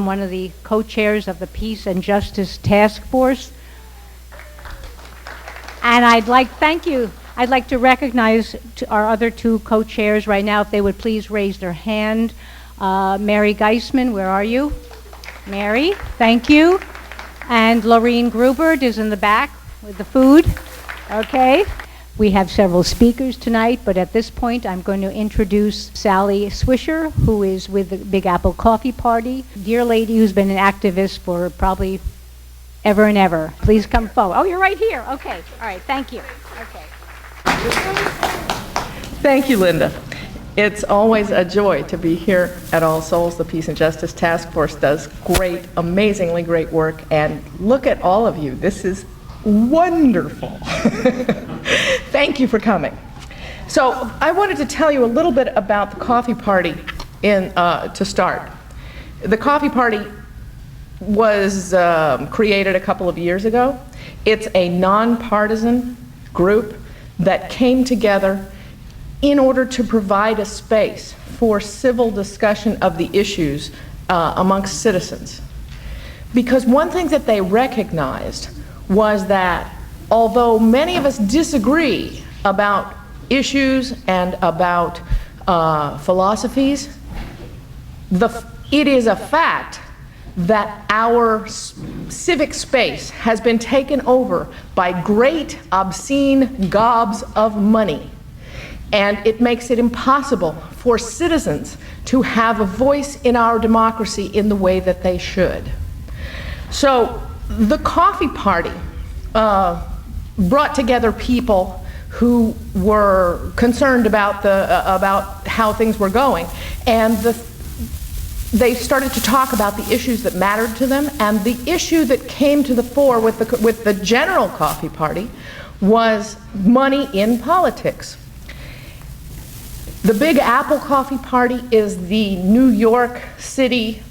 I'm one of the co-chairs of the Peace and Justice Task Force. And I'd like to recognize our other two co-chairs right now, if they would please raise their hand. Mary Geisman, where are you? Mary, thank you. And Laureen Grubert is in the back with the food. Okay. We have several speakers tonight, but at this point I'm going to introduce Sally Swisher, who is with the Big Apple Coffee Party. Dear lady who's been an activist for probably ever and ever. Please come forward. Oh, you're right here. Okay. All right. Thank you. Okay. Thank you, Linda. It's always a joy to be here at All Souls. The Peace and Justice Task Force does great, amazingly great work, and look at all of you. This is wonderful. Thank you for coming. So I wanted to tell you a little bit about the coffee party to start. The coffee party was created a couple of years ago. It's a nonpartisan group that came together in order to provide a space for civil discussion of the issues amongst citizens. Because one thing that they recognized was that although many of us disagree about issues and about philosophies, it is a fact that our civic space has been taken over by great obscene gobs of money. And it makes it impossible for citizens to have a voice in our democracy in the way that they should. So the coffee party brought together people who were concerned about how things were going, and they started to talk about the issues that mattered to them. And the issue that came to the fore with the general coffee party was money in politics. The Big Apple Coffee Party is the New York City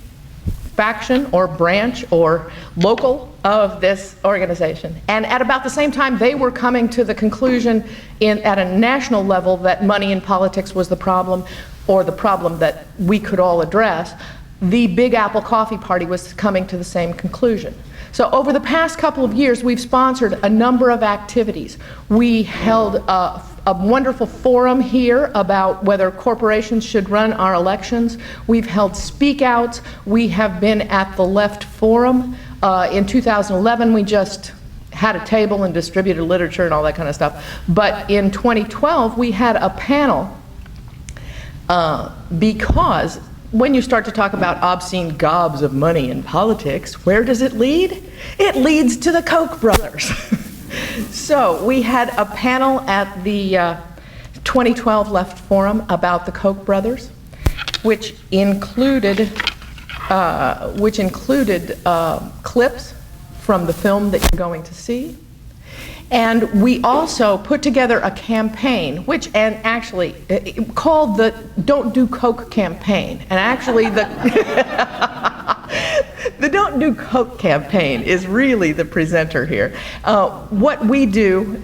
faction or branch or local of this organization. And at about the same time they were coming to the conclusion at a national level that money in politics was the problem, or the problem that we could all address, the Big Apple Coffee Party was coming to the same conclusion. So over the past couple of years we've sponsored a number of activities. We held a wonderful forum here about whether corporations should run our elections. We've held speak outs. We have been at the Left Forum. In 2011 we just had a table and distributed literature and all that kind of stuff. But in 2012 we had a panel because when you start to talk about obscene gobs of money in politics, where does it lead? It leads to the Koch brothers. So we had a panel at the 2012 Left Forum about the Koch brothers, which included clips from the film that you're going to see. And we also put together a campaign, called the Don't Do Coke campaign. And actually the Don't Do Coke campaign is really the presenter here. What we do,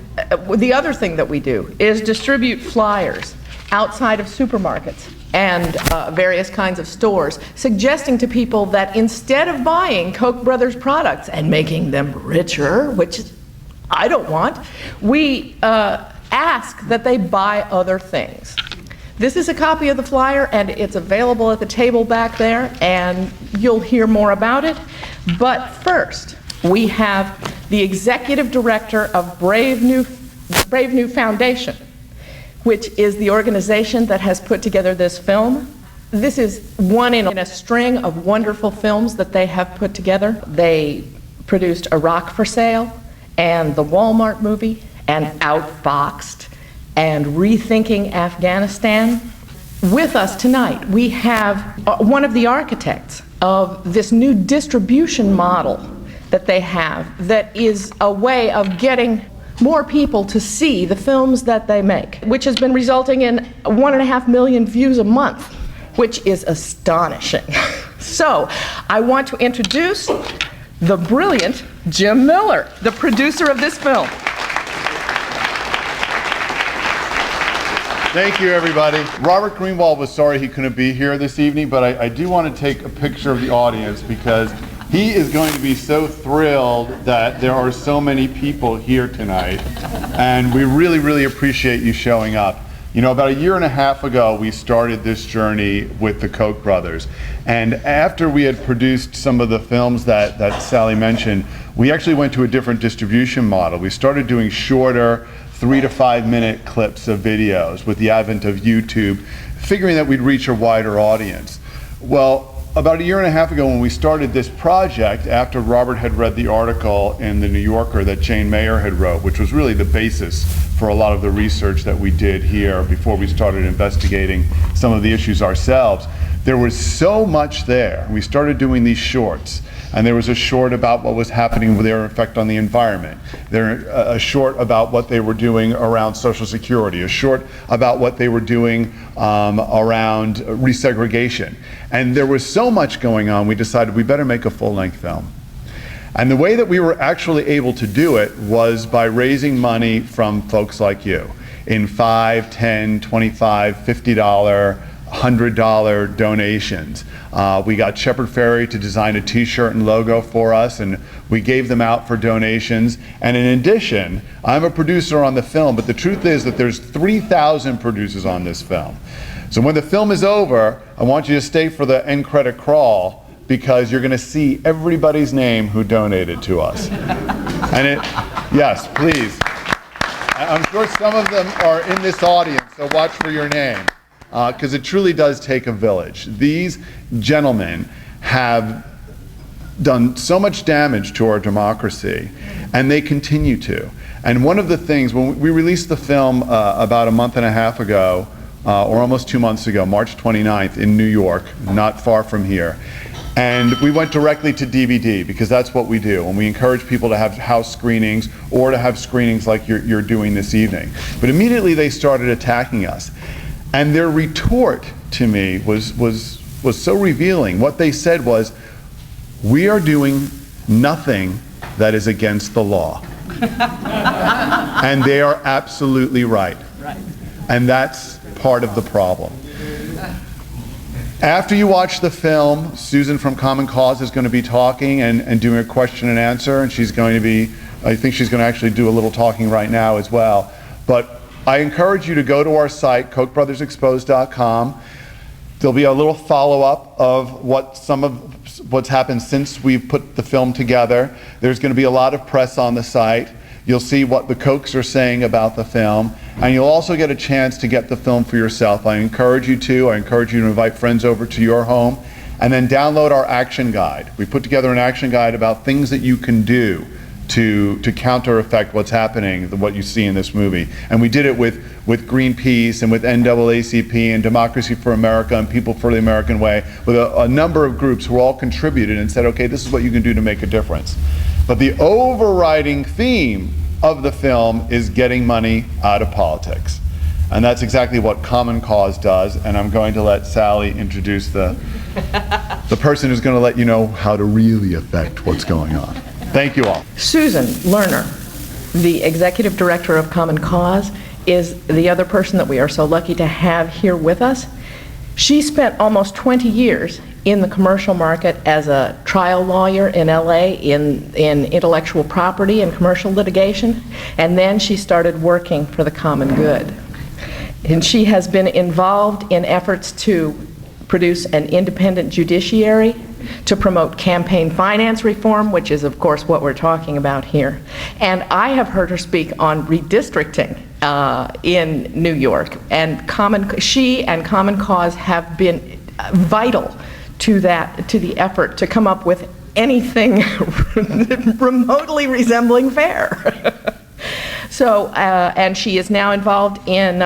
the other thing that we do, is distribute flyers outside of supermarkets and various kinds of stores, suggesting to people that instead of buying Koch Brothers products and making them richer, which I don't want, we ask that they buy other things. This is a copy of the flyer, and it's available at the table back there, and you'll hear more about it. But first, we have the executive director of Brave New Foundation, which is the organization that has put together this film. This is one in a string of wonderful films that they have put together. They produced A Rock for Sale, and the Walmart movie, and Outboxed, and Rethinking Afghanistan. With us tonight, we have one of the architects of this new distribution model that they have, that is a way of getting more people to see the films that they make, which has been resulting in 1.5 million views a month, which is astonishing. So, I want to introduce the brilliant Jim Miller, the producer of this film. Thank you, everybody. Robert Greenwald was sorry he couldn't be here this evening, but I do want to take a picture of the audience because he is going to be so thrilled that there are so many people here tonight, and we really, really appreciate you showing up. You know, about a year and a half ago, we started this journey with the Koch brothers, and after we had produced some of the films that Sally mentioned, we actually went to a different distribution model. We started doing shorter 3 to 5 minute clips of videos with the advent of YouTube, figuring that we'd reach a wider audience. Well, about a year and a half ago when we started this project, after Robert had read the article in the New Yorker that Jane Mayer had wrote, which was really the basis for a lot of the research that we did here before we started investigating some of the issues ourselves, there was so much there. We started doing these shorts. And there was a short about what was happening with their effect on the environment. A short about what they were doing around Social Security. A short about what they were doing around resegregation. And there was so much going on, we decided we better make a full-length film. And the way that we were actually able to do it was by raising money from folks like you in $5, $10, $25, $50, $100 donations. We got Shepard Fairey to design a t-shirt and logo for us, and we gave them out for donations. And in addition, I'm a producer on the film, but the truth is that there's 3,000 producers on this film. So when the film is over, I want you to stay for the end credit crawl, because you're going to see everybody's name who donated to us. And yes, please. I'm sure some of them are in this audience, so watch for your name. Because it truly does take a village. These gentlemen have done so much damage to our democracy, and they continue to. And one of the things, when we released the film about a month and a half ago, or almost 2 months ago, March 29th in New York, not far from here, and we went directly to DVD because that's what we do, and we encourage people to have house screenings or to have screenings like you're doing this evening. But immediately they started attacking us. And their retort to me was so revealing. What they said was, we are doing nothing that is against the law. And they are absolutely right. And that's part of the problem. After you watch the film, Susan from Common Cause is going to be talking and doing a question and answer, and she's going to be, I think she's going to actually do a little talking right now as well. But I encourage you to go to our site, KochBrothersExposed.com. There'll be a little follow-up of what's happened since we've put the film together. There's going to be a lot of press on the site. You'll see what the Kochs are saying about the film, and you'll also get a chance to get the film for yourself. I encourage you to invite friends over to your home, and then download our action guide. We put together an action guide about things that you can do to counter effect what's happening, what you see in this movie. And we did it with Greenpeace and with NAACP and Democracy for America and People for the American Way, with a number of groups who all contributed and said, okay, this is what you can do to make a difference. But the overriding theme of the film is getting money out of politics. And that's exactly what Common Cause does, and I'm going to let Sally introduce the person who's going to let you know how to really affect what's going on. Thank you all. Susan Lerner, the executive director of Common Cause, is the other person that we are so lucky to have here with us. She spent almost 20 years in the commercial market as a trial lawyer in LA in intellectual property and commercial litigation, and then she started working for the common good. And she has been involved in efforts to produce an independent judiciary, to promote campaign finance reform, which is of course what we're talking about here. And I have heard her speak on redistricting in New York, and she and Common Cause have been vital to the effort to come up with anything remotely resembling fair. So, and she is now involved in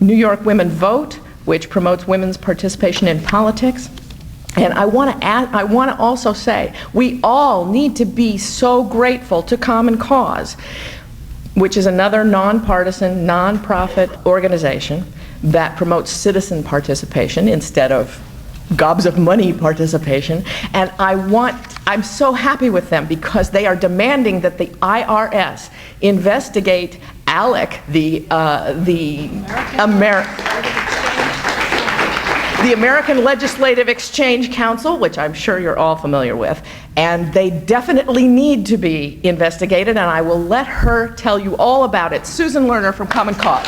New York Women Vote, which promotes women's participation in politics. And I want to also say, we all need to be so grateful to Common Cause, which is another nonpartisan, nonprofit organization that promotes citizen participation instead of gobs of money participation. And I'm so happy with them because they are demanding that the IRS investigate ALEC, the American Legislative Exchange Council, which I'm sure you're all familiar with, and they definitely need to be investigated, and I will let her tell you all about it. Susan Lerner from Common Cause.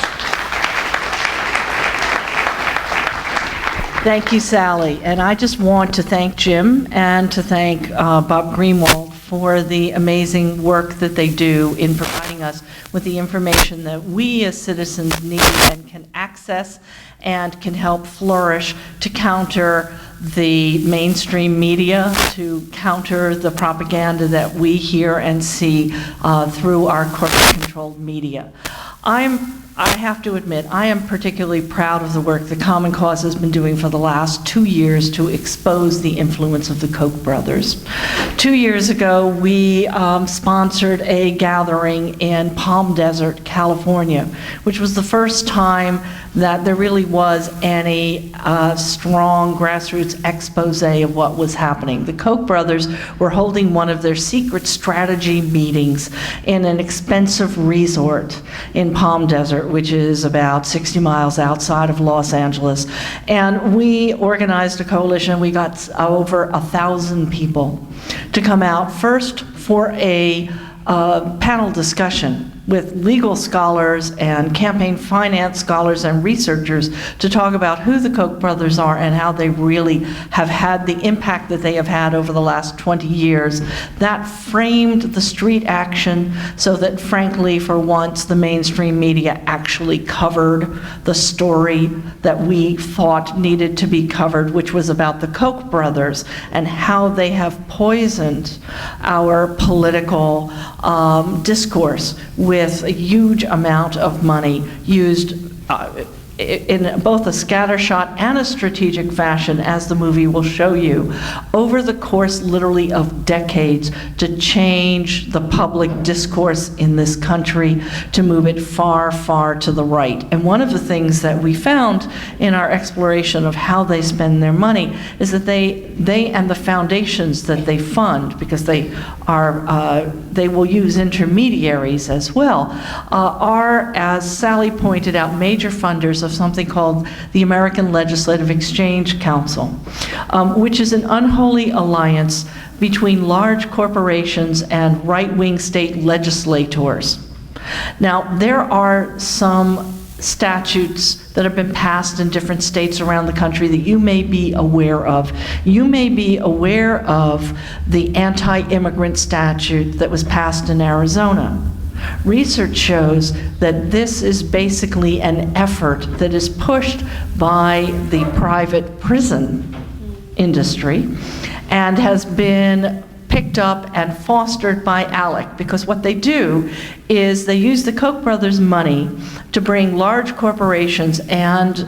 Thank you, Sally. And I just want to thank Jim and to thank Bob Greenwald for the amazing work that they do in providing us with the information that we as citizens need and can access and can help flourish to counter the mainstream media, to counter the propaganda that we hear and see through our corporate-controlled media. I have to admit, I am particularly proud of the work that Common Cause has been doing for the last 2 years to expose the influence of the Koch brothers. 2 years ago, we sponsored a gathering in Palm Desert, California, which was the first time that there really was any strong grassroots expose of what was happening. The Koch brothers were holding one of their secret strategy meetings in an expensive resort in Palm Desert, which is about 60 miles outside of Los Angeles. And we organized a coalition. We got over 1,000 people to come out first for a panel discussion with legal scholars and campaign finance scholars and researchers to talk about who the Koch brothers are and how they really have had the impact that they have had over the last 20 years. That framed the street action so that, frankly, for once, the mainstream media actually covered the story that we thought needed to be covered, which was about the Koch brothers and how they have poisoned our political discourse with a huge amount of money used in both a scattershot and a strategic fashion, as the movie will show you, over the course literally of decades to change the public discourse in this country, to move it far, far to the right. And one of the things that we found in our exploration of how they spend their money is that they and the foundations that they fund, because they will use intermediaries as well, are, as Sally pointed out, major funders of something called the American Legislative Exchange Council, which is an unholy alliance between large corporations and right-wing state legislators. Now, there are some statutes that have been passed in different states around the country that you may be aware of. You may be aware of the anti-immigrant statute that was passed in Arizona. Research shows that this is basically an effort that is pushed by the private prison industry and has been picked up and fostered by ALEC, because what they do is they use the Koch brothers' money to bring large corporations and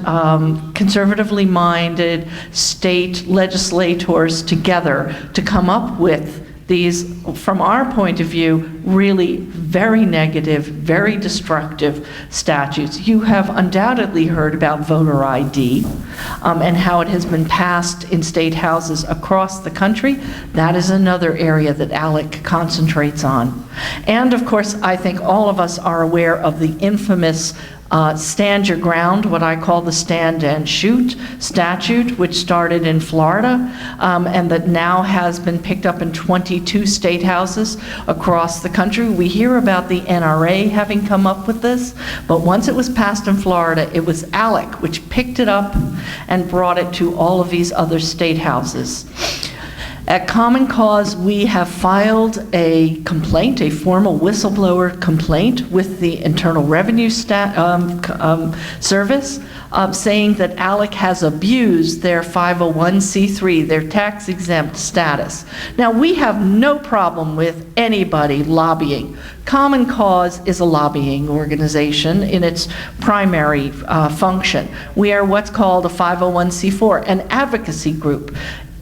conservatively minded state legislators together to come up with these, from our point of view, really very negative, very destructive statutes. You have undoubtedly heard about voter ID and how it has been passed in state houses across the country. That is another area that ALEC concentrates on. And of course, I think all of us are aware of the infamous Stand Your Ground, what I call the Stand and Shoot statute, which started in Florida and that now has been picked up in 22 state houses across the country. We hear about the NRA having come up with this, but once it was passed in Florida, it was ALEC which picked it up and brought it to all of these other state houses. At Common Cause, we have filed a complaint, a formal whistleblower complaint with the Internal Revenue Service, saying that ALEC has abused their 501c3, their tax-exempt status. Now, we have no problem with anybody lobbying. Common Cause is a lobbying organization in its primary function. We are what's called a 501c4, an advocacy group.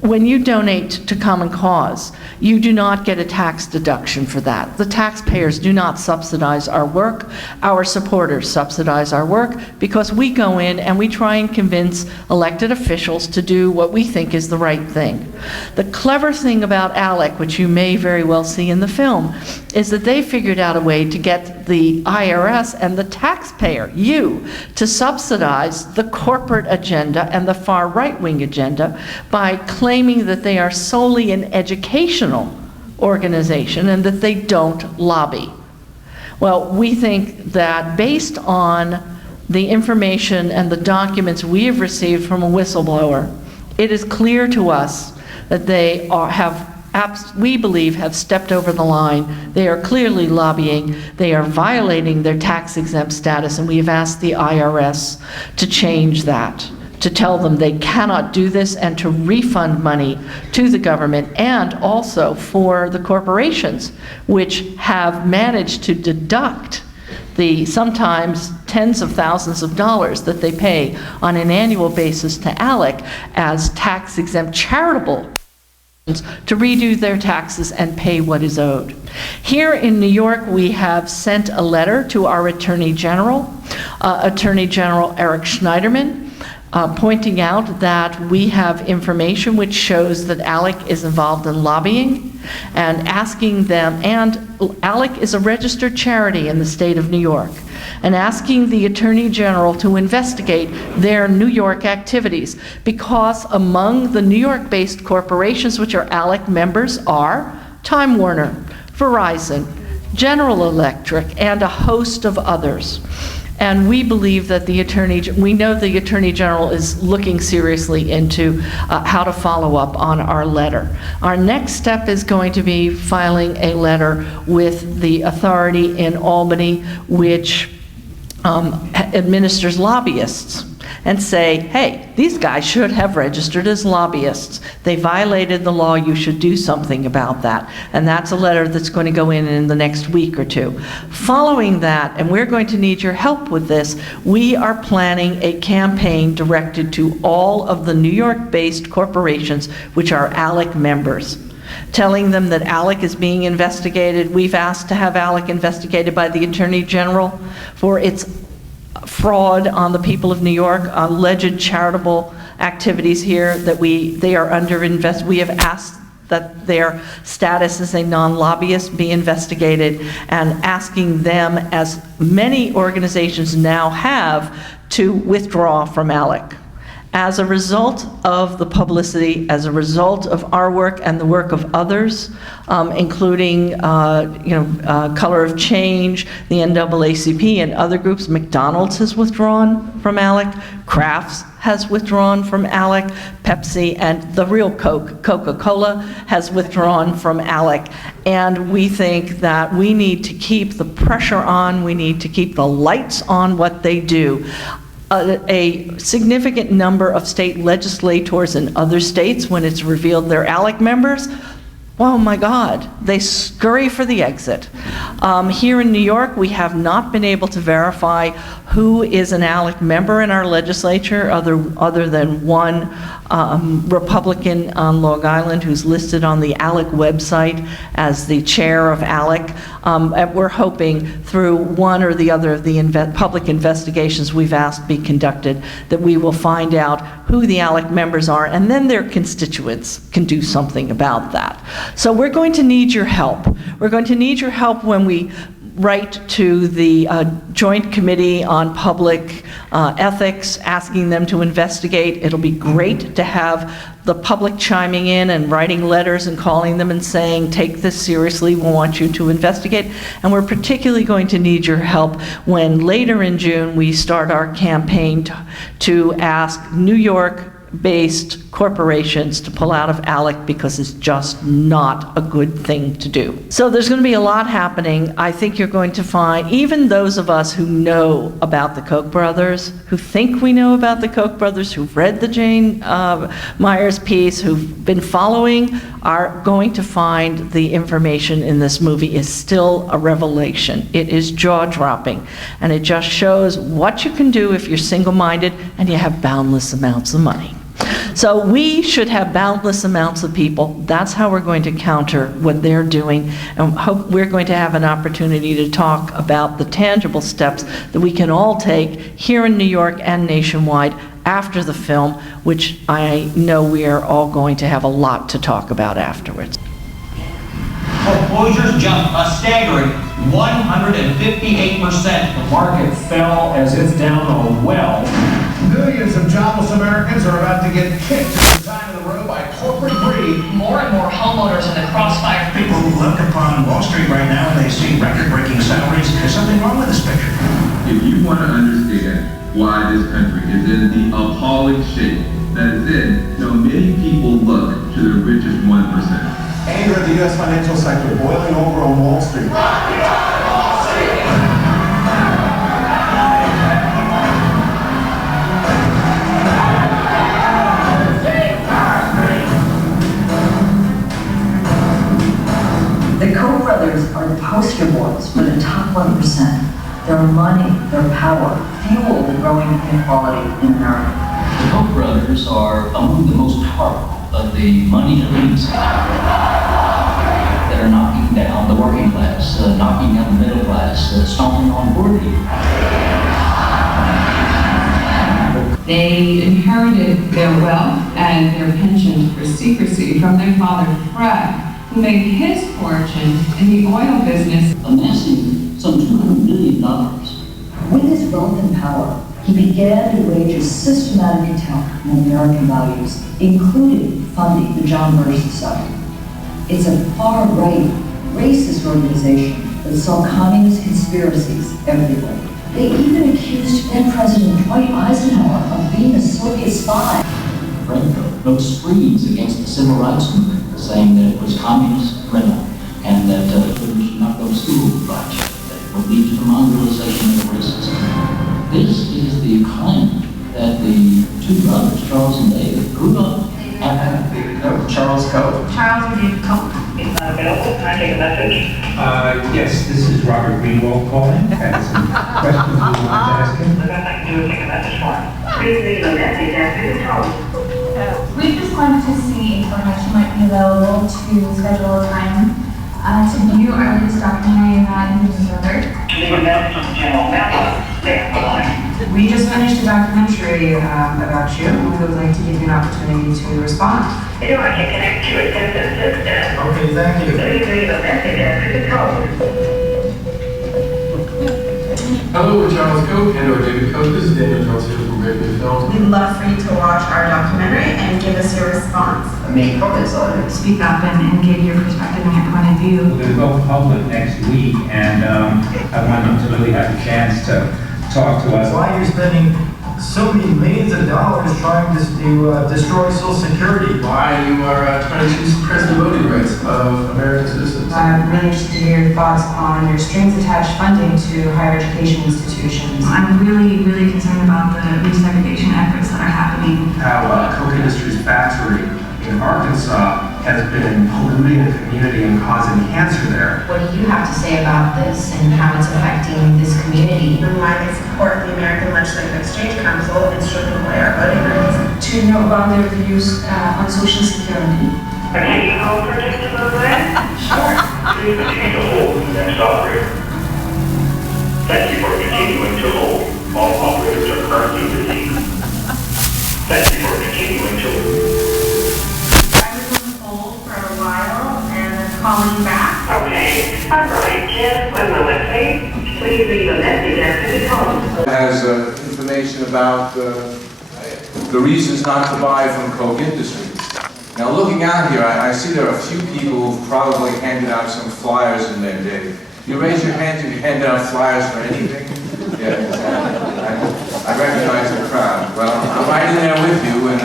when you donate to Common Cause, you do not get a tax deduction for that. The taxpayers do not subsidize our work. Our supporters subsidize our work because we go in and we try and convince elected officials to do what we think is the right thing. The clever thing about ALEC, which you may very well see in the film, is that they figured out a way to get the IRS and the taxpayer, you, to subsidize the corporate agenda and the far right-wing agenda by claiming that they are solely an educational organization and that they don't lobby. Well, we think that based on the information and the documents we have received from a whistleblower, it is clear to us that they we believe, have stepped over the line. They are clearly lobbying. They are violating their tax-exempt status, and we have asked the IRS to change that, to tell them they cannot do this and to refund money to the government, and also for the corporations, which have managed to deduct the sometimes tens of thousands of dollars that they pay on an annual basis to ALEC as tax-exempt charitable to redo their taxes and pay what is owed. Here in New York, we have sent a letter to our Attorney General, Attorney General Eric Schneiderman, pointing out that we have information which shows that ALEC is involved in lobbying, and asking them, and ALEC is a registered charity in the state of New York, and asking the Attorney General to investigate their New York activities, because among the New York-based corporations which are ALEC members are Time Warner, Verizon, General Electric, and a host of others. And we believe that we know the Attorney General is looking seriously into how to follow up on our letter. Our next step is going to be filing a letter with the authority in Albany, which administers lobbyists, and say, hey, these guys should have registered as lobbyists. They violated the law. You should do something about that. And that's a letter that's going to go in the next week or two. Following that, and we're going to need your help with this, we are planning a campaign directed to all of the New York-based corporations which are ALEC members, telling them that ALEC is being investigated. We've asked to have ALEC investigated by the Attorney General for its fraud on the people of New York, alleged charitable activities here that they are under we have asked that their status as a non-lobbyist be investigated, and asking them, as many organizations now have, to withdraw from ALEC. As a result of the publicity, as a result of our work and the work of others, including Color of Change, the NAACP, and other groups, McDonald's has withdrawn from ALEC, Kraft's has withdrawn from ALEC, Pepsi, and the real Coke, Coca-Cola, has withdrawn from ALEC. And we think that we need to keep the pressure on, we need to keep the lights on what they do. A significant number of state legislators in other states, when it's revealed they're ALEC members, oh my God, they scurry for the exit. Here in New York, we have not been able to verify who is an ALEC member in our legislature, other than one Republican on Long Island who's listed on the ALEC website as the chair of ALEC. And we're hoping through one or the other of the public investigations we've asked be conducted that we will find out who the ALEC members are, and then their constituents can do something about that. So we're going to need your help. We're going to need your help when we write to the Joint Committee on Public Ethics, asking them to investigate. It'll be great to have the public chiming in and writing letters and calling them and saying, take this seriously, we want you to investigate. And we're particularly going to need your help when later in June we start our campaign to ask New York-based corporations to pull out of ALEC, because it's just not a good thing to do. So there's going to be a lot happening. I think you're going to find, even those of us who know about the Koch brothers, who think we know about the Koch brothers, who've read the Jane Myers piece, who've been following, are going to find the information in this movie is still a revelation. It is jaw-dropping, and it just shows what you can do if you're single-minded and you have boundless amounts of money. So we should have boundless amounts of people. That's how we're going to counter what they're doing. And hope we're going to have an opportunity to talk about the tangible steps that we can all take here in New York and nationwide after the film, which I know we are all going to have a lot to talk about afterwards. Foreclosures jumped a staggering 158%. The market fell as if down a well. Millions of jobless Americans are about to get kicked to the side of the road by corporate greed. More and more homeowners in the crossfire. People look upon Wall Street right now and they see record-breaking salaries. There's something wrong with this picture. If you want to understand why this country is in the appalling shape that it's in, many people look to the richest 1%. Anger at the U.S. financial sector boiling over on Wall Street. The Koch brothers are the poster boys for the top 1%. Their money, their power, fuel the growing inequality in America. The Koch brothers are among the most powerful of the money elites that are knocking down the working class, knocking down the middle class, stomping on poverty. They inherited their wealth and their pensions for secrecy from their father Fred, who made his fortune in the oil business, amassing some $200 billion. With his wealth and power, he began to wage a systematic attack on American values, including funding the John Birch Society. It's a far-right, racist organization that saw communist conspiracies everywhere. They even accused then President Dwight Eisenhower of being a Soviet spy. Franco wrote screeds against the civil rights movement, saying that it was communist criminal and that children should not go to school much, that it would lead to the mongrelization of the racism. This is the claim that the two brothers, Charles and David, grew up at. Charles Koch. Charles and David Koch. Available? Can I take a message? Yes, this is Robert Greenwald calling. I have some questions we wanted to ask him. The best I can do is take a message for him. Please leave a message after the tone. We just wanted to see if perhaps you might be available to schedule a time to view our latest documentary about Indigenous Brothers. Leave a message on the general mailbox. Stay on the line. We just finished a documentary about you, and we would like to give you an opportunity to respond. I can connect to a distant system. Okay, thank you. Please leave a message after the tone. Hello, we're Charles Koch and/or David Koch. This is Daniel Jones here from Great New Film. We'd love for you to watch our documentary and give us your response. Make comments on it. Speak up and give your perspective and your point of view. We're going to go public next week, and I want them to really have a chance to talk to us. Why are you spending so many millions of dollars trying to destroy Social Security? Why you are trying to suppress the voting rights of American citizens. I'm really interested to hear your thoughts on your strings-attached funding to higher education institutions. I'm really, really concerned about the resegregation efforts that are happening. How Koch Industries factory in Arkansas has been polluting the community and causing cancer there. What do you have to say about this and how it's affecting this community? Why I support the American Legislative Exchange Council and stripping away our voting rights. To know about their views on Social Security. Can you hold for just a moment? Sure. Please continue to hold the next operator. Thank you for continuing to hold. All operators are currently busy. Thank you for continuing to hold. Calling back. Okay. All right, just 1 moment, please. Please leave a message after the tone. Has information about the reasons not to buy from Koch Industries. Now, looking out here, I see there are a few people who've probably handed out some flyers in their day. You raise your hands if you handed out flyers for anything? Yeah, I recognize the crowd. Well, I'm right in there with you, and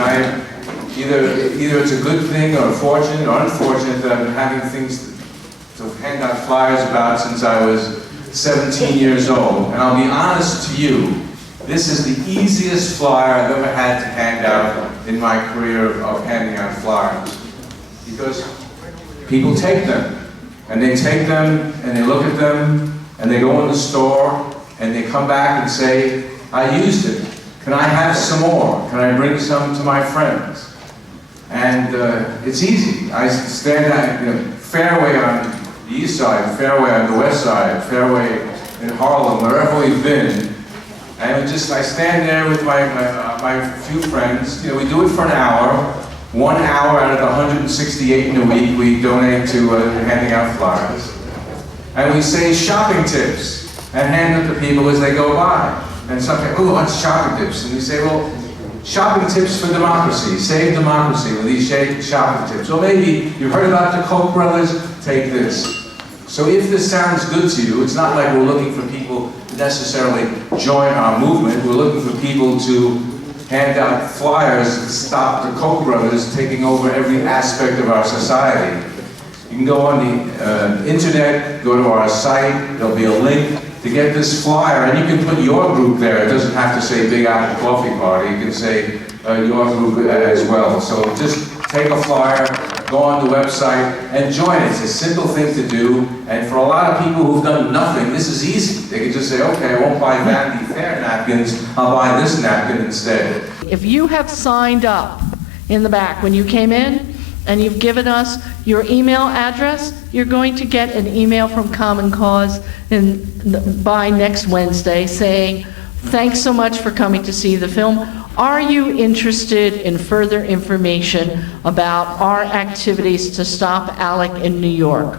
either it's a good thing or fortunate or unfortunate that I've been having things to hand out flyers about since I was 17 years old. And I'll be honest to you, this is the easiest flyer I've ever had to hand out in my career of handing out flyers. Because people take them, and they take them, and they look at them, and they go in the store, and they come back and say, I used it. Can I have some more? Can I bring some to my friends? And it's easy. I stand at Fairway on the east side, Fairway on the west side, Fairway in Harlem, wherever we've been. And I stand there with my few friends. We do it for an hour. 1 hour out of the 168 in a week we donate to handing out flyers. And we say shopping tips and hand them to people as they go by. And some people, oh, what's shopping tips? And we say, well, shopping tips for democracy, save democracy with these shopping tips. Or maybe you've heard about the Koch brothers, take this. So if this sounds good to you, it's not like we're looking for people to necessarily join our movement. We're looking for people to hand out flyers to stop the Koch brothers taking over every aspect of our society. You can go on the internet, go to our site, there'll be a link to get this flyer, and you can put your group there. It doesn't have to say Big Apple Coffee Party, you can say your group as well. So just take a flyer, go on the website, and join it. It's a simple thing to do, and for a lot of people who've done nothing, this is easy. They can just say, okay, I won't buy Vanity Fair napkins, I'll buy this napkin instead. If you have signed up in the back when you came in, and you've given us your email address, you're going to get an email from Common Cause by next Wednesday saying, thanks so much for coming to see the film. Are you interested in further information about our activities to stop ALEC in New York?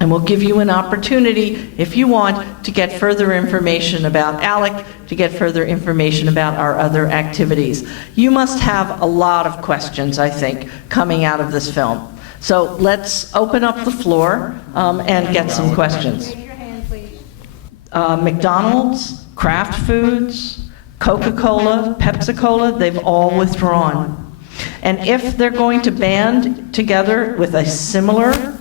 And we'll give you an opportunity, if you want, to get further information about ALEC, to get further information about our other activities. You must have a lot of questions, I think, coming out of this film. So let's open up the floor and get some questions. Raise your hand, please. McDonald's, Kraft Foods, Coca-Cola, Pepsi-Cola, they've all withdrawn. And if they're going to band together with a similar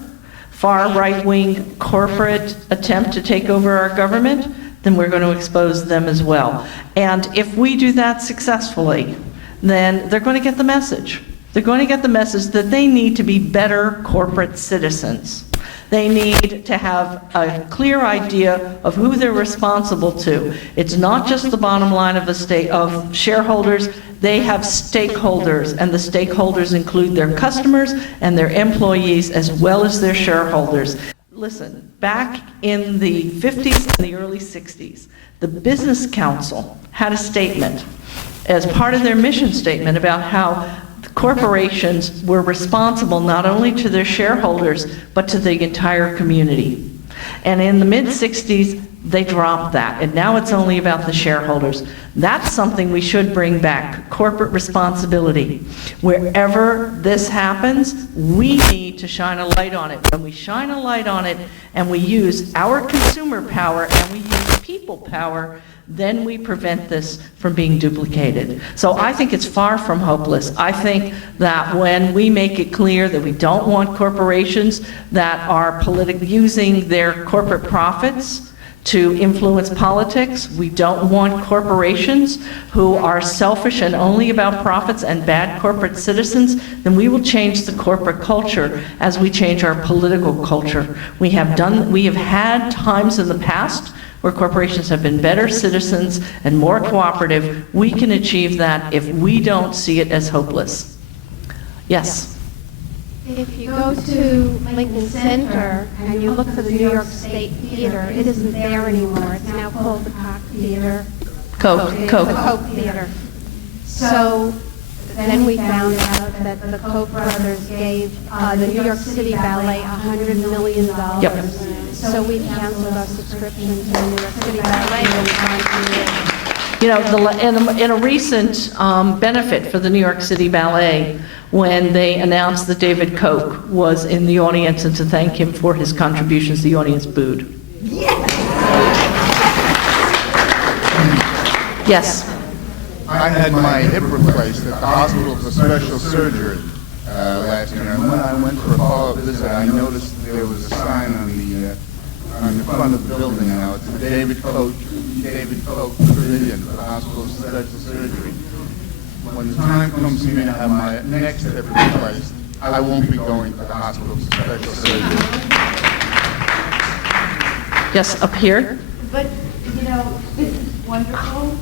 far right-wing corporate attempt to take over our government, then we're going to expose them as well. And if we do that successfully, then they're going to get the message. They're going to get the message that they need to be better corporate citizens. They need to have a clear idea of who they're responsible to. It's not just the bottom line of shareholders. They have stakeholders, and the stakeholders include their customers and their employees as well as their shareholders. Listen, back in the 50s and the early 60s, the Business Council had a statement as part of their mission statement about how corporations were responsible not only to their shareholders, but to the entire community. And in the mid-60s, they dropped that, and now it's only about the shareholders. That's something we should bring back, corporate responsibility. Wherever this happens, we need to shine a light on it. When we shine a light on it and we use our consumer power and we use people power, then we prevent this from being duplicated. So I think it's far from hopeless. I think that when we make it clear that we don't want corporations that are using their corporate profits to influence politics, we don't want corporations who are selfish and only about profits and bad corporate citizens, then we will change the corporate culture as we change our political culture. We have had times in the past where corporations have been better citizens and more cooperative. We can achieve that if we don't see it as hopeless. Yes? If you go to Lincoln Center and you look for the New York State Theater, it isn't there anymore. It's now called the Koch Theater. Koch. The Koch Theater. So then we found out that the Koch brothers gave the New York City Ballet $100 million. Yep. So we canceled our subscription to the New York City Ballet and trying to. You know, in a recent benefit for the New York City Ballet, when they announced that David Koch was in the audience and to thank him for his contributions, the audience booed. Yes? I had my hip replaced at the Hospital for Special Surgery last year, and when I went for a follow-up visit, I noticed there was a sign on the front of the building now. It's the David Koch Pavilion for the Hospital for Special Surgery. When the time comes for me to have my next hip replaced, I won't be going to the Hospital for Special Surgery. Yes, up here. But, you know, this is wonderful.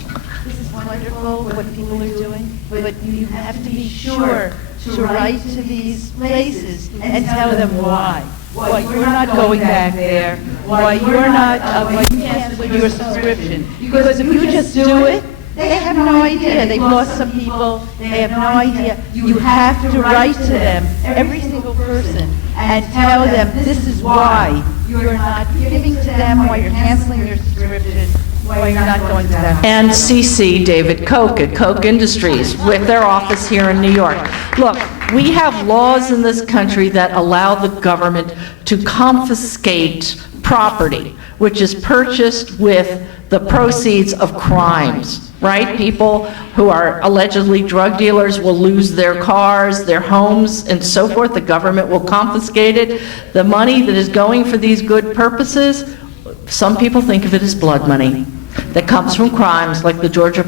This is wonderful. wonderful what people are doing, but you have to be sure to write to these places and tell them why. Why you're not going back there, why you're not, why you canceled your subscription. Because if you just do it, they have no idea. They've lost some people. They have no idea. You have to write to them, every single person, and tell them this is why you're not giving to them, why you're canceling your subscription, why you're not going to them. And CC David Koch at Koch Industries with their office here in New York. Look, we have laws in this country that allow the government to confiscate property, which is purchased with the proceeds of crimes, right? People who are allegedly drug dealers will lose their cars, their homes, and so forth. The government will confiscate it. The money that is going for these good purposes, some people think of it as blood money that comes from crimes like the Georgia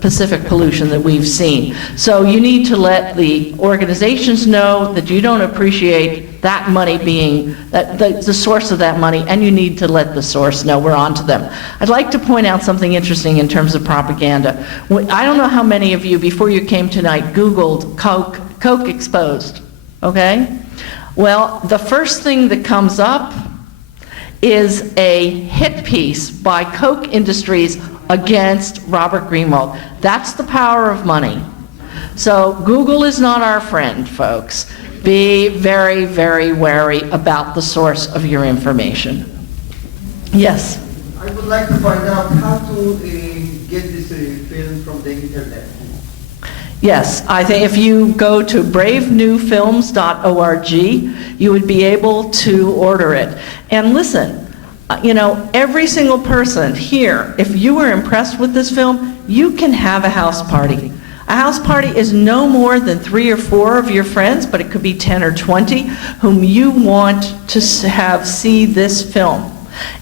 Pacific pollution that we've seen. So you need to let the organizations know that you don't appreciate that money being, the source of that money, and you need to let the source know. We're on to them. I'd like to point out something interesting in terms of propaganda. I don't know how many of you, before you came tonight, Googled Koch Exposed, okay? Well, the first thing that comes up is a hit piece by Koch Industries against Robert Greenwald. That's the power of money. So Google is not our friend, folks. Be very, very wary about the source of your information. Yes? I would like to find out how to get this film from the internet. Yes, I think if you go to bravenewfilms.org, you would be able to order it. And listen, you know, every single person here, if you were impressed with this film, you can have a house party. A house party is no more than 3 or 4 of your friends, but it could be 10 or 20, whom you want to have see this film.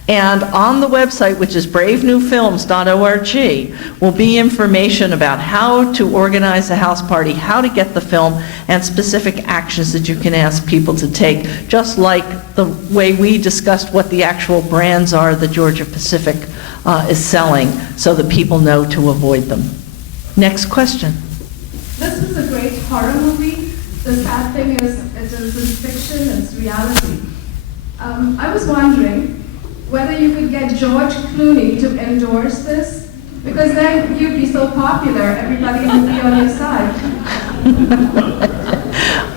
And on the website, which is bravenewfilms.org, will be information about how to organize a house party, how to get the film, and specific actions that you can ask people to take, just like the way we discussed what the actual brands are that Georgia Pacific is selling, so that people know to avoid them. Next question. This is a great horror movie. The sad thing is, it is fiction, it's reality. I was wondering whether you could get George Clooney to endorse this, because then you'd be so popular, everybody would be on your side.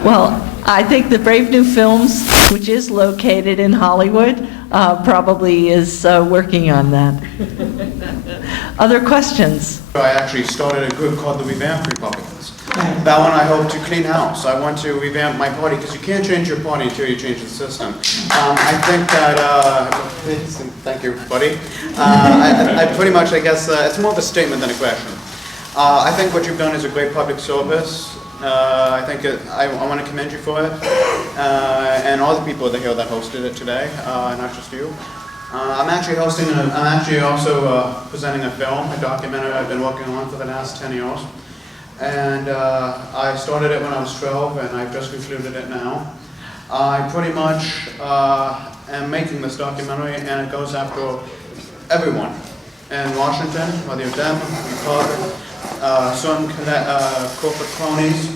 Well, I think the Brave New Films, which is located in Hollywood, probably is working on that. Other questions? I actually started a group called the Revamp Republicans. That one I hope to clean house. I want to revamp my party, because you can't change your party until you change the system. I think that, thank you, buddy. I pretty much, I guess, it's more of a statement than a question. I think what you've done is a great public service. I think I want to commend you for it, and all the people that here that hosted it today, not just you. I'm actually also presenting a film, a documentary I've been working on for the last 10 years. And I started it when I was 12, and I've just concluded it now. I pretty much am making this documentary, and it goes after everyone in Washington, whether you're Democrat, Republican, some corporate cronies,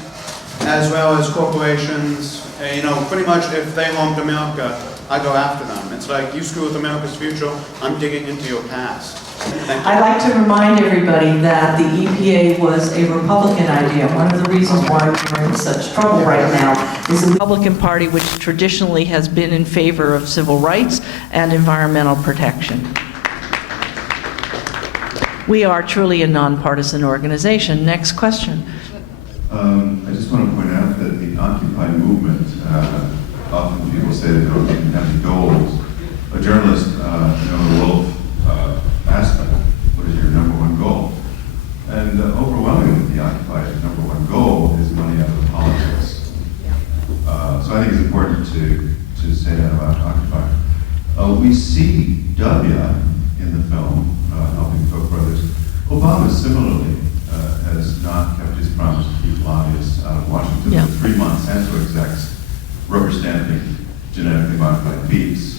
as well as corporations. You know, pretty much if they harmed America, I go after them. It's like, you screw with America's future, I'm digging into your past. I'd like to remind everybody that the EPA was a Republican idea. One of the reasons why we're in such trouble right now is the Republican Party, which traditionally has been in favor of civil rights and environmental protection. We are truly a nonpartisan organization. Next question. I just want to point out that the Occupy movement, often people say they don't even have any goals. A journalist, Wolf, asked them, what is your #1 goal? And overwhelmingly, the Occupy's #1 goal is money out of politics. So I think it's important to say that about Occupy. We see W in the film, helping Koch brothers. Obama similarly has not kept his promise to keep lobbyists out of Washington for 3 months and to execs rubber stamping genetically modified beets.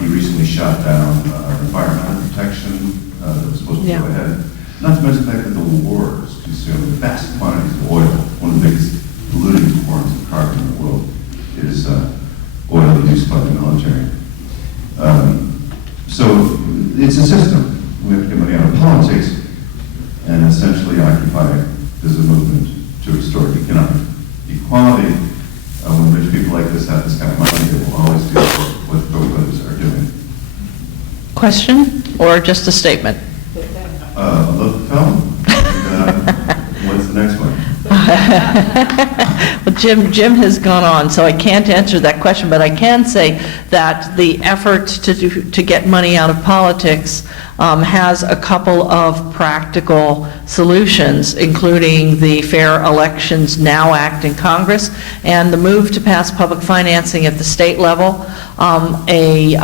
He recently shot down environmental protection that was supposed to go ahead. Not to mention the fact that the wars consume vast quantities of oil. One of the biggest polluting forms of carbon in the world is oil used by the military. So it's a system. We have to get money out of politics, and essentially Occupy is a movement to restore economic equality. When rich people like this have this kind of money, they will always do what the Koch brothers are doing. Question or just a statement? Look the film. And, what's the next one? Well, Jim has gone on, so I can't answer that question, but I can say that the effort to get money out of politics has a couple of practical solutions, including the Fair Elections Now Act in Congress and the move to pass public financing at the state level, a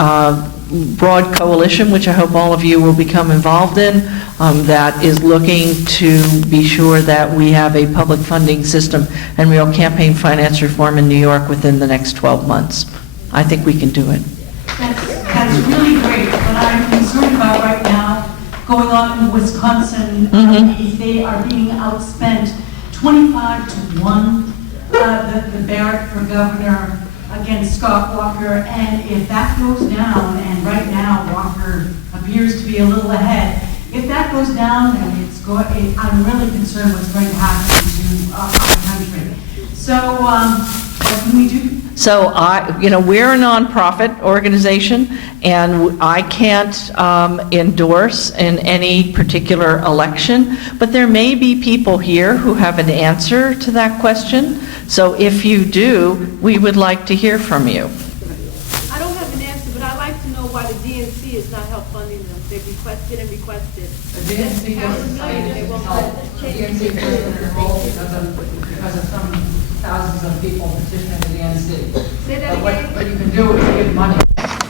broad coalition, which I hope all of you will become involved in, that is looking to be sure that we have a public funding system and real campaign finance reform in New York within the next 12 months. I think we can do it. That's really great. What I'm concerned about right now, going on in Wisconsin, is they are being outspent 25-1, the Barrett for governor against Scott Walker, and if that goes down, and right now Walker appears to be a little ahead, if that goes down, then I'm really concerned what's going to happen to our country. So what can we do? So we're a nonprofit organization, and I can't endorse in any particular election, but there may be people here who have an answer to that question. So if you do, we would like to hear from you. I don't have an answer, but I'd like to know why the DNC is not help funding them. They've requested and requested. The DNC doesn't say it's help. The DNC doesn't enroll because of some thousands of people petitioning the DNC. Say that again. What you can do is give money. That's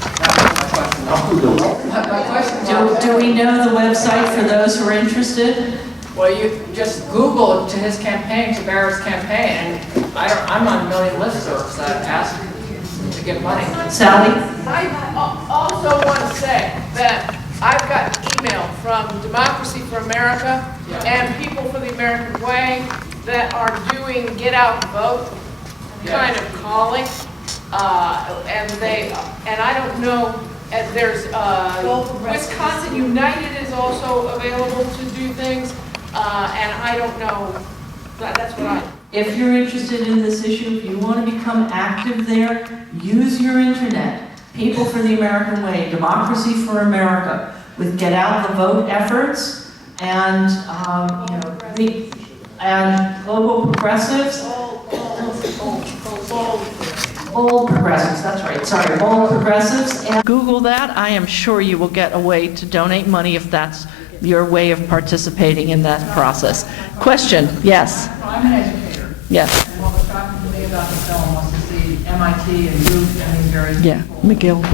my question. Do we know the website for those who are interested? Well, you just Google to his campaign, to Barrett's campaign, and I'm on a million listservs that ask to get money. Sally? I also want to say that I've got email from Democracy for America and People for the American Way that are doing Get Out and Vote kind of calling, and I don't know. There's Wisconsin United is also available to do things. And I don't know, that's what I... If you're interested in this issue, if you want to become active there, use your internet. People for the American Way, Democracy for America, with Get Out the Vote efforts, and and Global Progressives. Bold Progressives, that's right, sorry, Bold Progressives. And Google that. I am sure you will get a way to donate money if that's your way of participating in that process. Question, yes? I'm an educator. Yes. And what was shocking to me about the film was to see MIT and Duke and these various people McGill.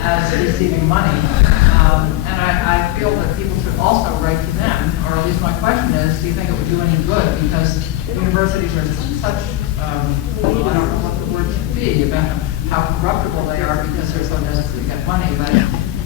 As receiving money. And I feel that people should also write to them, or at least my question is, do you think it would do any good? Because universities are such, I don't know what the word should be, about how corruptible they are because they're so desperate to get money. But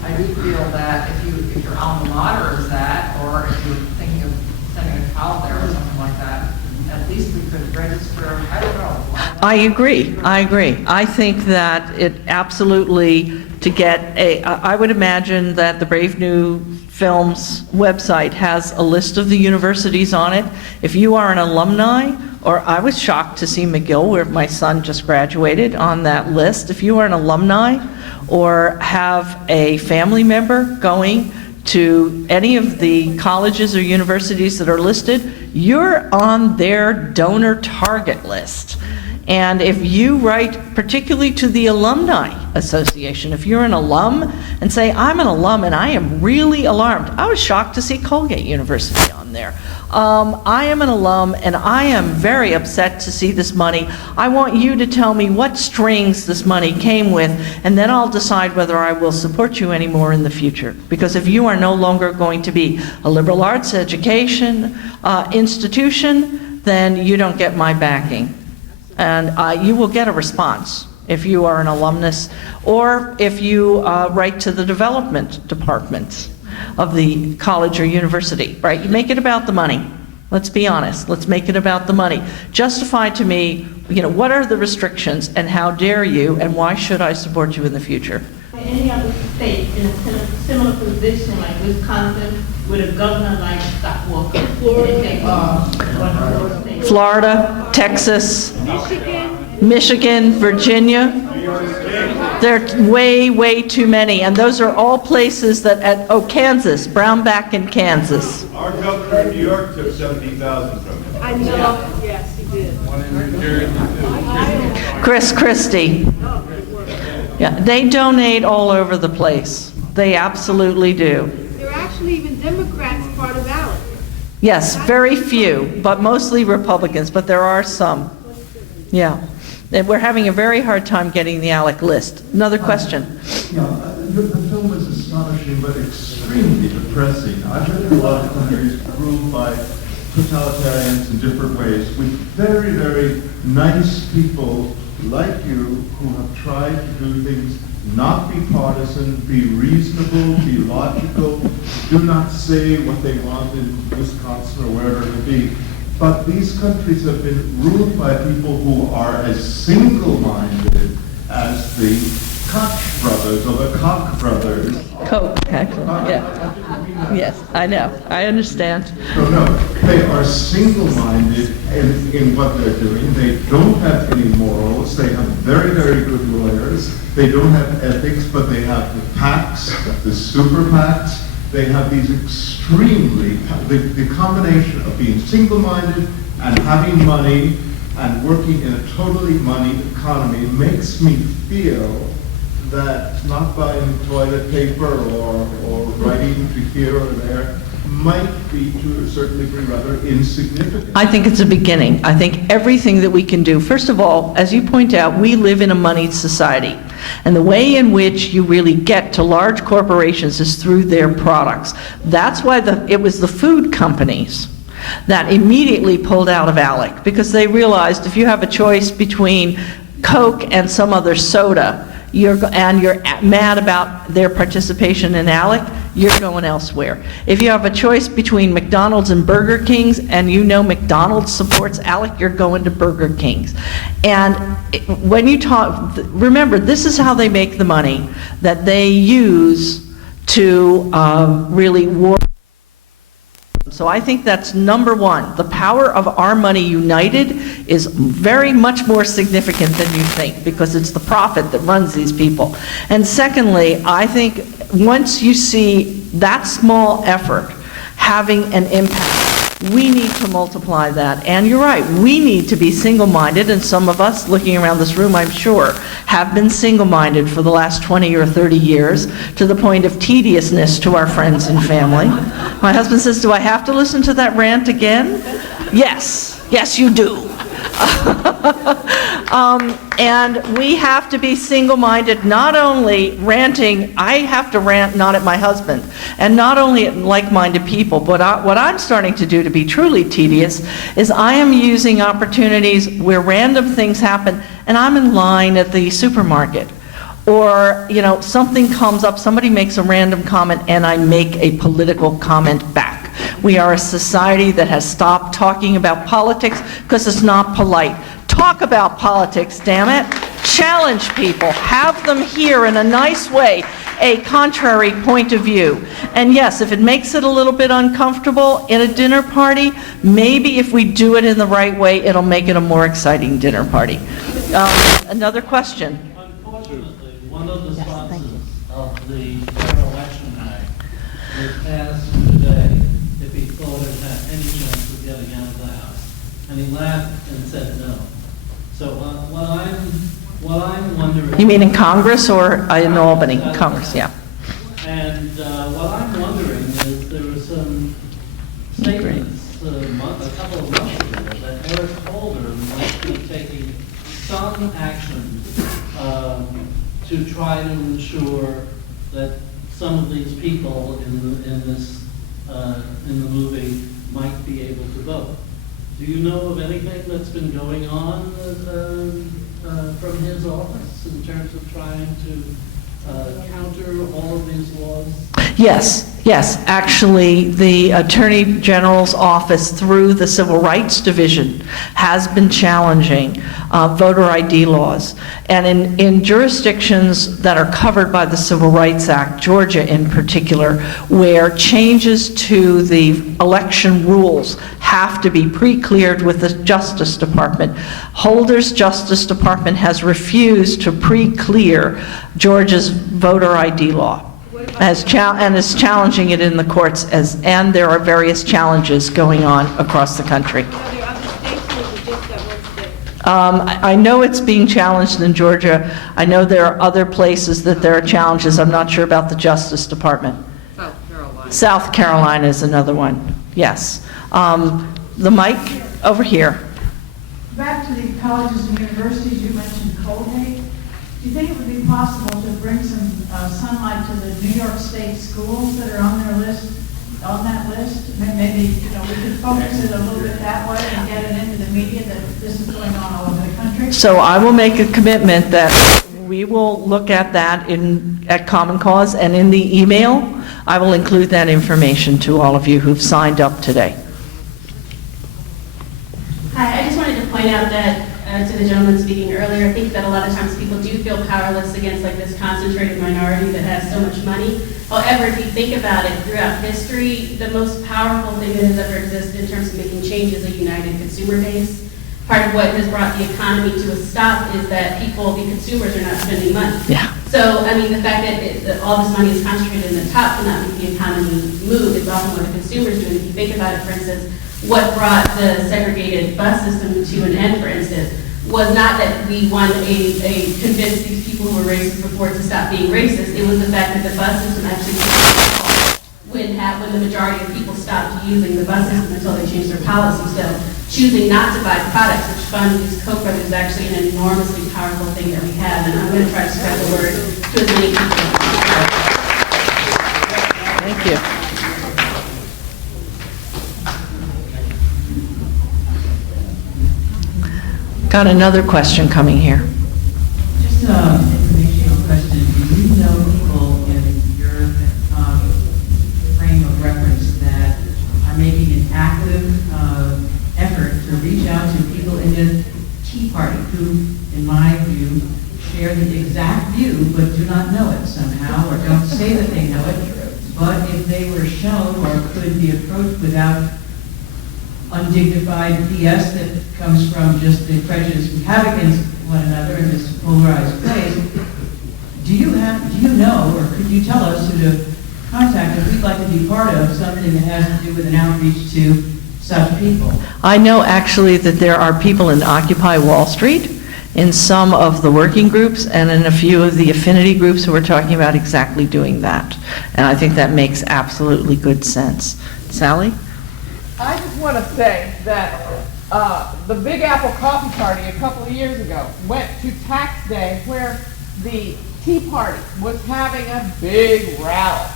I do feel that if your alma mater is that, or if you're thinking of sending a child there or something like that, at least we could register, I don't know. I agree. I think that it absolutely, to get I would imagine that the Brave New Films website has a list of the universities on it. If you are an alumni, or I was shocked to see McGill, where my son just graduated, on that list. If you are an alumni or have a family member going to any of the colleges or universities that are listed, you're on their donor target list. And if you write particularly to the Alumni Association, if you're an alum and say, I'm an alum and I am really alarmed. I was shocked to see Colgate University on there. I am an alum and I am very upset to see this money. I want you to tell me what strings this money came with, and then I'll decide whether I will support you anymore in the future. Because if you are no longer going to be a liberal arts education institution, then you don't get my backing. And you will get a response if you are an alumnus, or if you write to the development departments. of the college or university, right? You make it about the money. Let's be honest. Let's make it about the money. Justify to me, what are the restrictions and how dare you and why should I support you in the future? Any other state in a similar position like Wisconsin with a governor like Scott Walker? Florida, Texas, Michigan, Virginia. There are way, way too many, and those are all places that Kansas, Brownback in Kansas. Our governor in New York took 70,000 from him. I know, yes, he did. One in New Jersey, too. Chris Christie. Yeah, they donate all over the place. They absolutely do. There are actually even Democrats part of ALEC. Yes, very few, but mostly Republicans, but there are some. Yeah. And we're having a very hard time getting the ALEC list. Another question. The film is astonishing but extremely depressing. I've been in a lot of countries ruled by totalitarians in different ways with very, very nice people like you who have tried to do things, not be partisan, be reasonable, be logical, do not say what they want in Wisconsin or wherever it may be. But these countries have been ruled by people who are as single-minded as the Koch brothers or the Koch brothers. Koch, actually, yeah. Yes, I know. I understand. No, they are single-minded in what they're doing. They don't have any morals. They have very, very good lawyers. They don't have ethics, but they have the PACs, the super PACs. They have these extremely, the combination of being single-minded and having money and working in a totally moneyed economy makes me feel that not buying toilet paper or writing to here or there might be, to a certain degree, rather insignificant. I think it's a beginning. I think everything that we can do, first of all, as you point out, we live in a moneyed society. And the way in which you really get to large corporations is through their products. That's why it was the food companies that immediately pulled out of ALEC, because they realized if you have a choice between Coke and some other soda, you're mad about their participation in ALEC, you're going elsewhere. If you have a choice between McDonald's and Burger King's, and you know McDonald's supports ALEC, you're going to Burger King's. And when you talk, remember, this is how they make the money that they use to really war. So I think that's number one. The power of our money united is very much more significant than you think, because it's the profit that runs these people. And secondly, I think once you see that small effort having an impact, we need to multiply that. And you're right, we need to be single-minded, and some of us looking around this room, I'm sure, have been single-minded for the last 20 or 30 years, to the point of tediousness to our friends and family. My husband says, do I have to listen to that rant again? Yes, yes you do. And we have to be single-minded, not only ranting, I have to rant not at my husband, and not only at like-minded people, but what I'm starting to do to be truly tedious is I am using opportunities where random things happen, and I'm in line at the supermarket. Or, something comes up, somebody makes a random comment, and I make a political comment back. We are a society that has stopped talking about politics because it's not polite. Talk about politics, damn it. Challenge people. Have them hear in a nice way a contrary point of view. And yes, if it makes it a little bit uncomfortable in a dinner party, maybe if we do it in the right way, it'll make it a more exciting dinner party. Another question? Unfortunately, one of the sponsors of the Federal Election Act was passed today if he thought it had any chance of getting out of the House. And he laughed and said no. So what I'm wondering... You mean in Congress or in Albany? Congress, yeah. And what I'm wondering is there were some statements a couple of months ago that Eric Holder might be taking some action to try to ensure that some of these people in the movie might be able to vote. Do you know of anything that's been going on from his office in terms of trying to counter all of these laws? Yes. Actually, the Attorney General's office, through the Civil Rights Division, has been challenging voter ID laws. And in jurisdictions that are covered by the Civil Rights Act, Georgia in particular, where changes to the election rules have to be pre-cleared with the Justice Department, Holder's Justice Department has refused to pre-clear Georgia's voter ID law. And is challenging it in the courts, and there are various challenges going on across the country. I know it's being challenged in Georgia. I know there are other places that there are challenges. I'm not sure about the Justice Department. South Carolina is another one, yes. The mic over here. Back to the colleges and universities, you mentioned Colgate. Do you think it would be possible to bring some sunlight to the New York State schools that are on their list, on that list? Maybe, we could focus it a little bit that way and get it into the media that this is going on all over the country? So I will make a commitment that we will look at that at Common Cause, and in the email, I will include that information to all of you who've signed up today. Hi, I just wanted to point out that to the gentleman speaking earlier, I think that a lot of times people do feel powerless against like this concentrated minority that has so much money. However, if you think about it, throughout history, the most powerful thing that has ever existed in terms of making change is a united consumer base. Part of what has brought the economy to a stop is that the consumers are not spending money. Yeah. So, I mean, the fact that all this money is concentrated in the top cannot make the economy move. It's often what the consumers do. If you think about it, for instance, what brought the segregated bus system to an end, for instance, was not that we wanted to convince these people who were racist before to stop being racist. It was the fact that the bus system actually when the majority of people stopped using the bus system until they changed their policy. So choosing not to buy products which fund these Koch brothers is actually an enormously powerful thing that we have, and I'm going to try to spread the word to as many people as possible. Thank you. Got another question coming here. Just an informational question. Do you know people in your frame of reference that are making an active effort to reach out to people in the Tea Party who, in my view, share the exact view but do not know it somehow or don't say that they know it, but if they were shown or could be approached without undignified BS that comes from just the prejudice we have against one another in this polarized place, do you know, or could you tell us who to contact if we'd like to be part of something that has to do with an outreach to such people? I know actually that there are people in Occupy Wall Street, in some of the working groups, and in a few of the affinity groups who are talking about exactly doing that. And I think that makes absolutely good sense. Sally? I just want to say that the Big Apple Coffee Party a couple of years ago went to Tax Day where the Tea Party was having a big rally.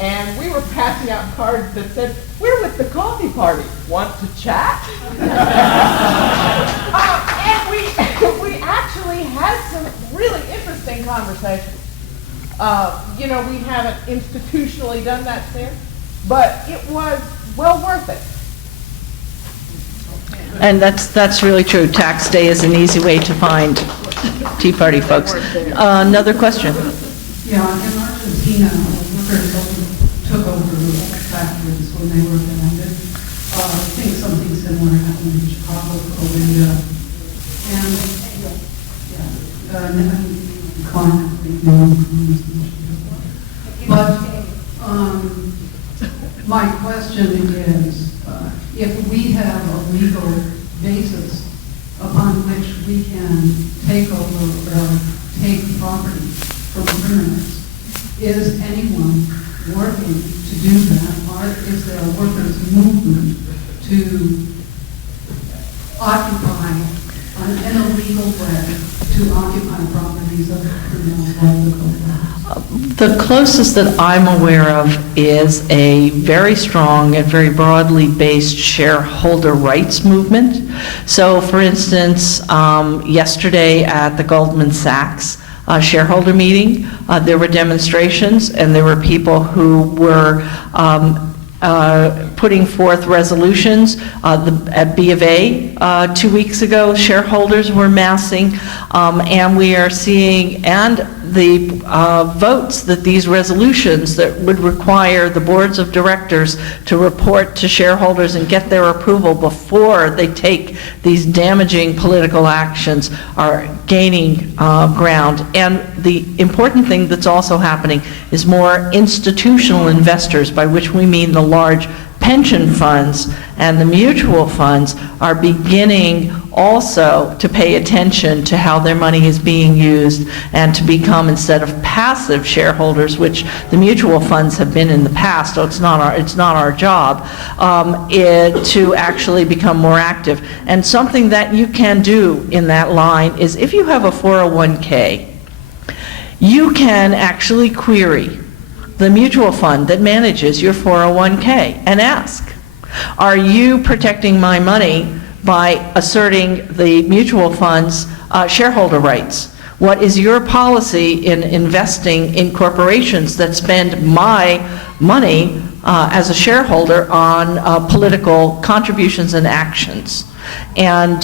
And we were passing out cards that said, "We're with the coffee party. Want to chat?" And we actually had some really interesting conversations. We haven't institutionally done that since, but it was well worth it. And that's really true. Tax Day is an easy way to find Tea Party folks. Another question. Yeah, in Argentina, workers took over factories when they were abandoned. I think something similar happened in Chicago, But my question is, if we have a legal basis upon which we can take over or take property from criminals, is anyone working to do that, or is there a workers' movement to occupy in a legal way to occupy properties of criminals like the Koch brothers? The closest that I'm aware of is a very strong and very broadly based shareholder rights movement. So, for instance, yesterday at the Goldman Sachs shareholder meeting. There were demonstrations, and there were people who were putting forth resolutions. At B of A 2 weeks ago, shareholders were massing, and we are seeing, and the votes that these resolutions that would require the boards of directors to report to shareholders and get their approval before they take these damaging political actions are gaining ground. And the important thing that's also happening is more institutional investors, by which we mean the large pension funds and the mutual funds, are beginning also to pay attention to how their money is being used and to become, instead of passive shareholders, which the mutual funds have been in the past, so it's not our job, to actually become more active. And something that you can do in that line is, if you have a 401k, you can actually query the mutual fund that manages your 401k and ask, are you protecting my money by asserting the mutual fund's shareholder rights? What is your policy in investing in corporations that spend my money as a shareholder on political contributions and actions? And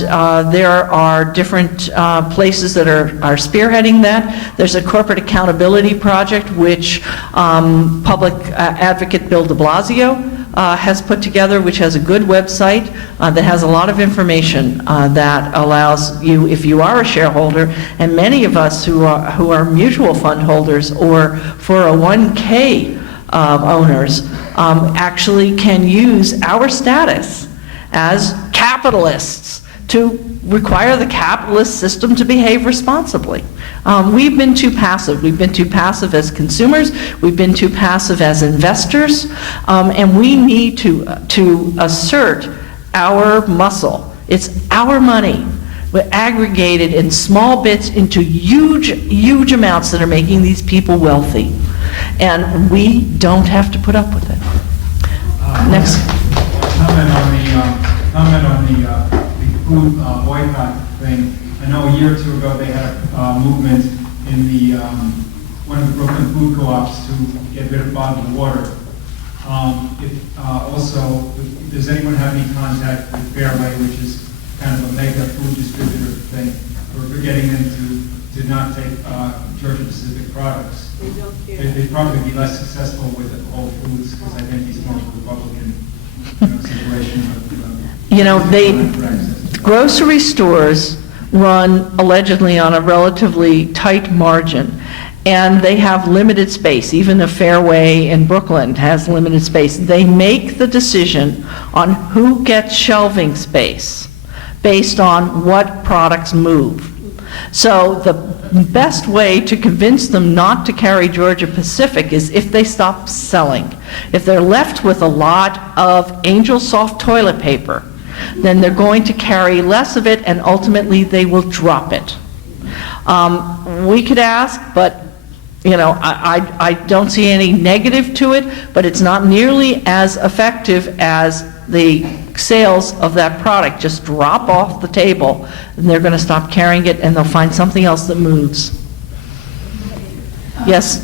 there are different places that are spearheading that. There's a corporate accountability project which public advocate Bill de Blasio has put together, which has a good website that has a lot of information that allows you, if you are a shareholder, and many of us who are mutual fund holders or 401k owners actually can use our status as capitalists to require the capitalist system to behave responsibly. We've been too passive. We've been too passive as consumers. We've been too passive as investors. And we need to assert our muscle. It's our money. We're aggregated in small bits into huge, huge amounts that are making these people wealthy. And we don't have to put up with it. Next. Comment on the food boycott thing. I know a year or two ago they had a movement in the one of the Brooklyn food co-ops to get rid of bottled water. Also, does anyone have any contact with Fairway, which is kind of a mega food distributor thing, for getting them to not take Georgia Pacific products? They'd probably be less successful with Whole Foods, because I think he's more Republican situation. Grocery stores run allegedly on a relatively tight margin, and they have limited space. Even a Fairway in Brooklyn has limited space. They make the decision on who gets shelving space based on what products move. So the best way to convince them not to carry Georgia Pacific is if they stop selling. If they're left with a lot of Angel Soft toilet paper, then they're going to carry less of it, and ultimately they will drop it. We could ask, but I don't see any negative to it, but it's not nearly as effective as the sales of that product. Just drop off the table, and they're going to stop carrying it, and they'll find something else that moves. Yes?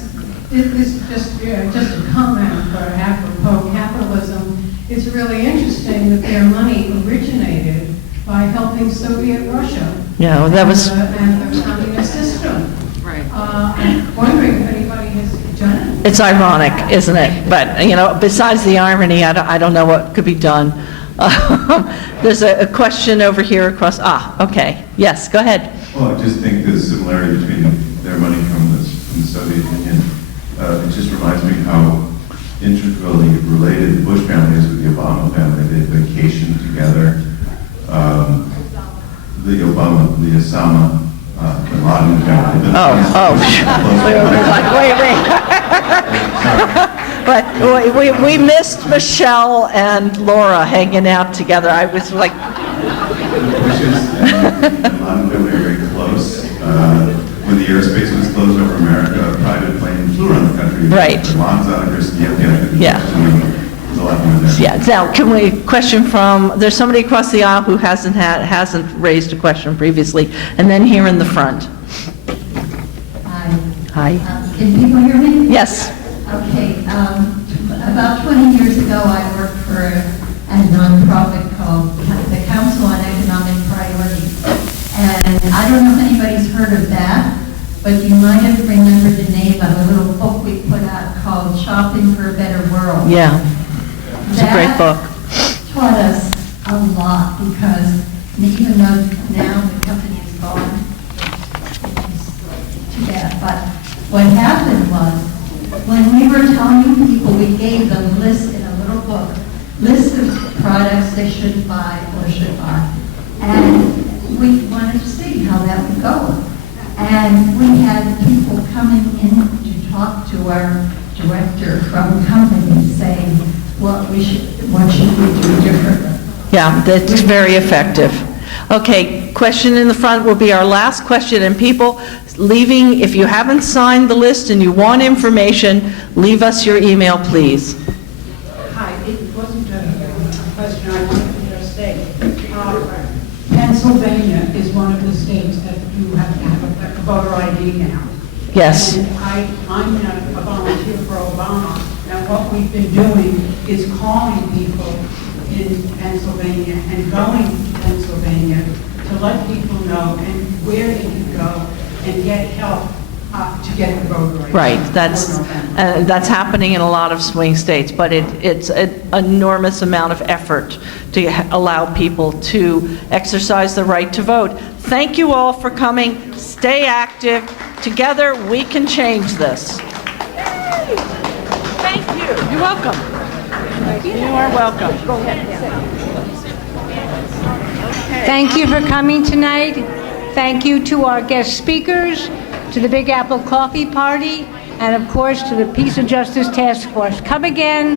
This is just a comment for apropos capitalism. It's really interesting that their money originated by helping Soviet Russia. Yeah, that was... and the communist system. Right. I'm wondering if anybody has done it. It's ironic, isn't it? But, besides the irony, I don't know what could be done. There's a question over here across... okay. Yes, go ahead. Well, I just think there's a similarity between their money from the Soviet Union. It just reminds me how intricately related the Bush family is with the Obama family. They vacation together. The Osama bin Laden family. Wait. But we missed Michelle and Laura hanging out together. I was like... Bushes and bin Laden family are very close. When the airspace was closed over America, a private plane flew around the country. Right. Yeah. Now, can we question from? There's somebody across the aisle who hasn't raised a question previously, and then here in the front. Hi. Can people hear me? Yes. Okay. About 20 years ago, I worked for a nonprofit called the Council on Economic Priorities. And I don't know if anybody's heard of that, but you might have remembered the name of a little book we put out called Shopping for a Better World. Yeah. It's a great book. Taught us a lot because even though now the company is gone, it's too bad. But what happened was, when we were telling people, we gave them lists in a little book, lists of products they should buy or should buy. And we wanted to see how that would go. And we had people coming in to talk to our director from companies saying, what should we do differently? Yeah, that's very effective. Okay, question in the front will be our last question, and people leaving, if you haven't signed the list and you want information, leave us your email, please. Hi, it wasn't a question I wanted to just say. Pennsylvania is one of the states that you have to have a voter ID now. Yes. And I'm a volunteer for Obama, and what we've been doing is calling people in Pennsylvania and going to Pennsylvania to let people know and where they can go and get help to get the voter ID. Right, that's happening in a lot of swing states, but it's an enormous amount of effort to allow people to exercise the right to vote. Thank you all for coming. Stay active. Together we can change this. Thank you. You're welcome. You are welcome. Go ahead. Thank you for coming tonight. Thank you to our guest speakers, to the Big Apple Coffee Party, and of course to the Peace and Justice Task Force. Come again.